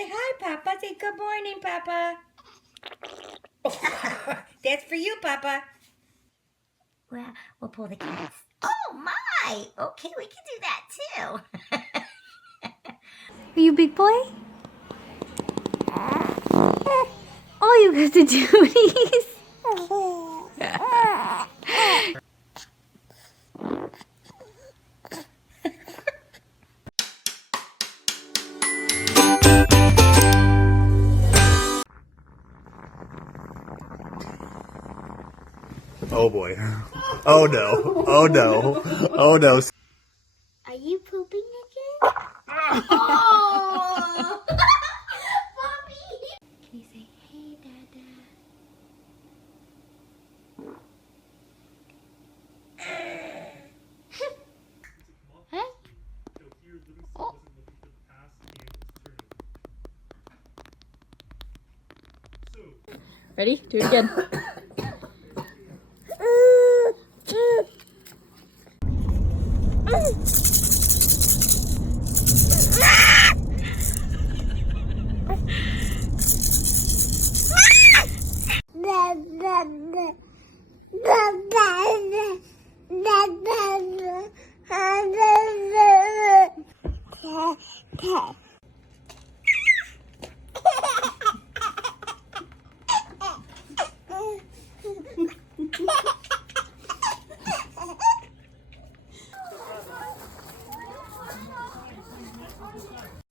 Say hi, Papa. Say good morning, Papa. Oh, that's for you, Papa. Well, we'll pull the cats. Oh, my. Okay, we can do that, too. Are you big boy? All you got to do is... Oh boy. Oh no. Oh no. Oh no. Are you pooping again? Oh! Mommy! Can you say, hey, Dada? Hey? Oh. Ready? Do it again.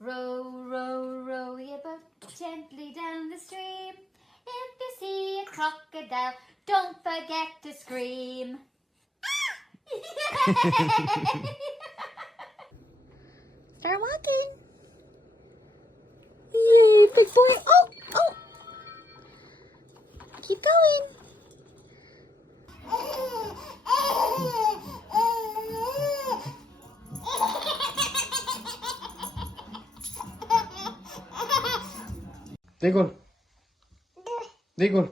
Row, row, row your boat gently down the stream. If you see a crocodile, don't forget to scream. Start walking. Yay, big boy. Oh, oh. Keep going. Diggle. Diggle.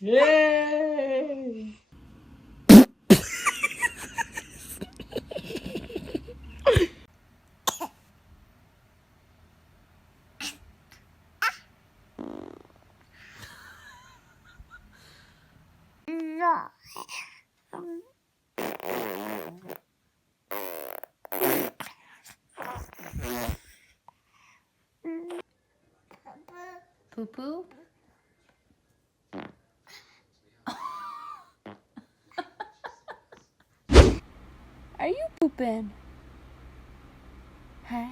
Yay! Poo poo. Are you pooping? Hi.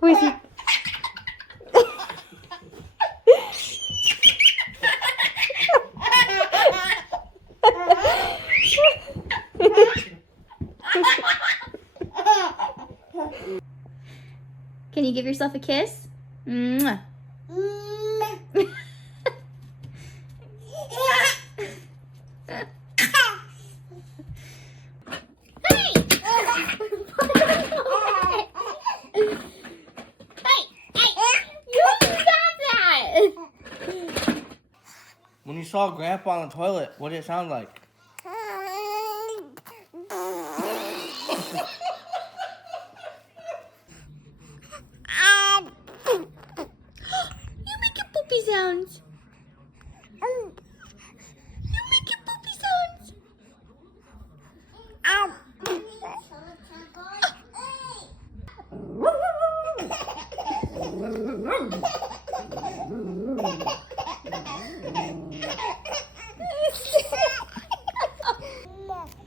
Who is he? Can you give yourself a kiss? Mwah. When you saw Grandpa on the toilet, what did it sound like? You making poopy sounds. You making poopy sounds.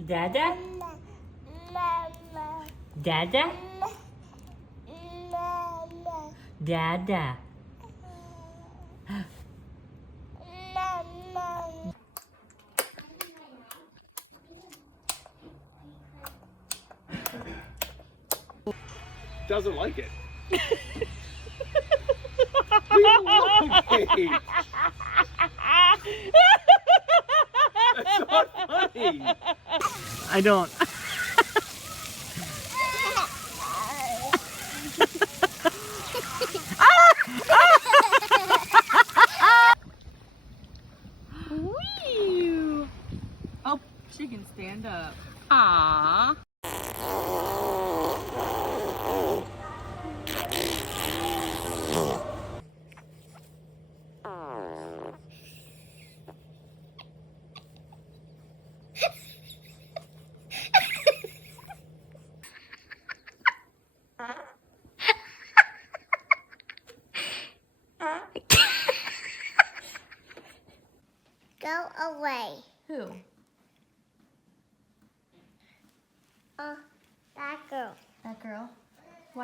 Dada? Dada? Dada. Doesn't like it. Relocate. That's not funny. I don't.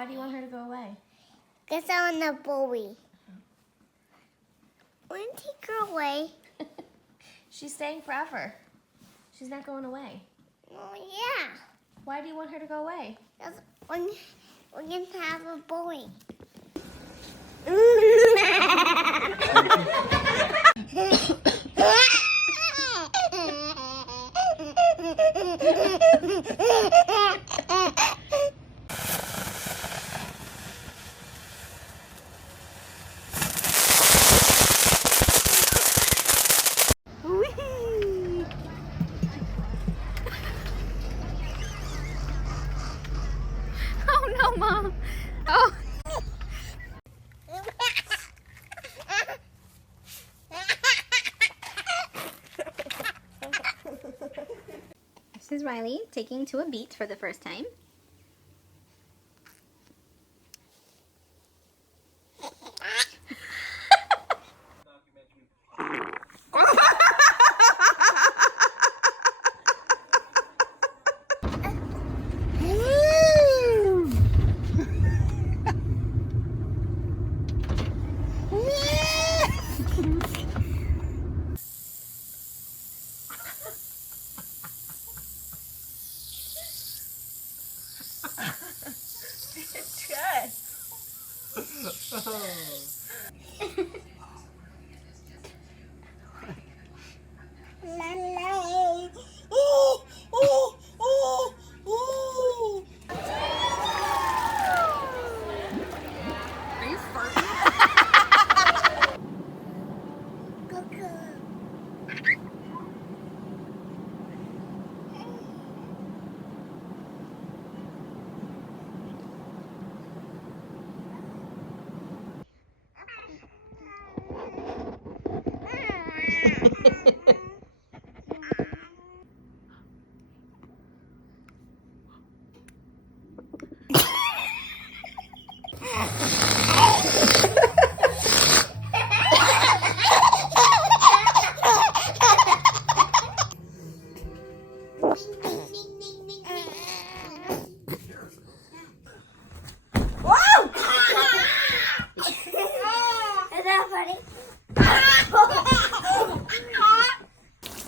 Why do you want her to go away? Because I want a bully. Wouldn't take her away? She's staying forever. She's not going away. Oh, yeah. Why do you want her to go away? Because we're going to have a bully. Oh no, Mom. Oh. This is Riley taking to a beat for the first time.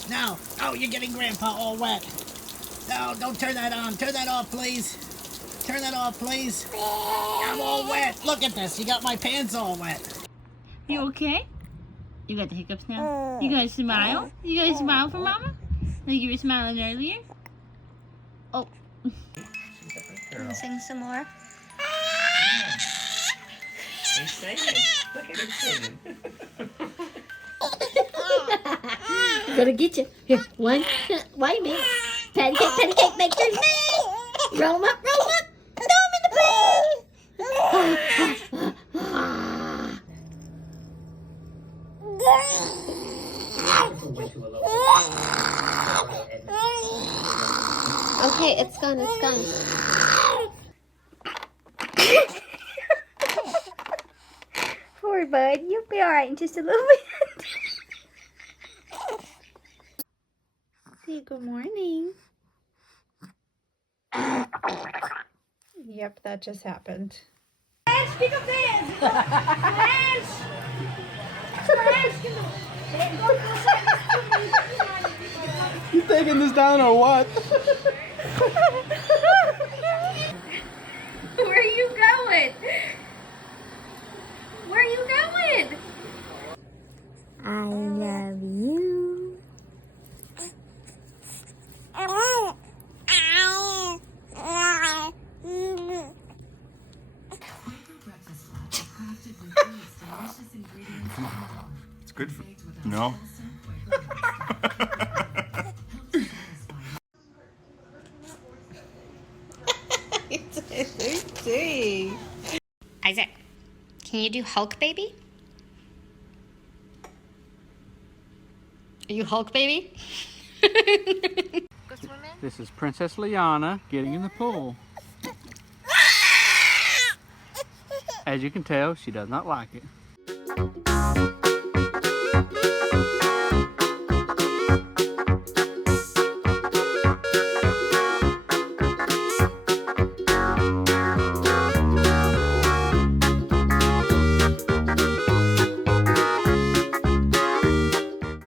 No, oh, you're getting Grandpa all wet. No, don't turn that on. Turn that off, please. Turn that off, please. I'm all wet. Look at this. You got my pants all wet. You okay? You got the hiccups now? You guys smile? You guys smile for Mama? Like you were smiling earlier? Oh. Sing some more. He's singing. Look at him singing. Gonna get you. Here, one. Wait a minute. Patty cake, make sure. Roll 'em up. Throw 'em in the Okay, it's gone. Poor bud, you'll be alright in just a little bit. Say good morning. Yep, that just happened. You taking this down or what? Where are you going? Where are you going? I love you. It's good for no. Isaac, can you do Hulk baby? Are you Hulk baby? This is Princess Liana getting in the pool. As you can tell, she does not like it.